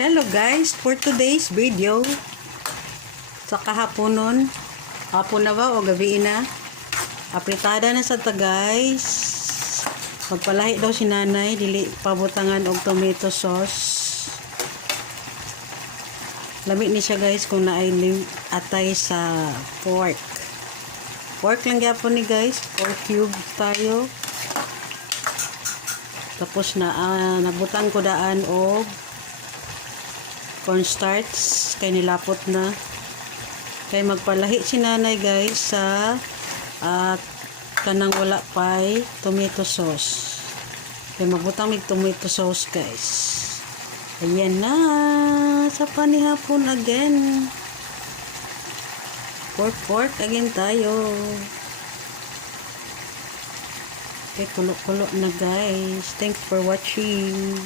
Hello guys, for today's video sa kahaponon, hapon na ba o gabi na, apritada na sa ta guys. Magpalahi daw si nanay, dili pabutangan og tomato sauce. Lamig ni siya guys kung naay atay sa pork lang gyapon ni guys, pork cube tayo. Tapos na nabutang ko daan og cornstarch kay nilapot na, kay magpalahi si nanay guys sa kanang wala pay tomato sauce, kay magbutang mig tomato sauce guys. Ayan na sa panihapon again, pork again tayo. Okay, kulo na guys. Thanks for watching.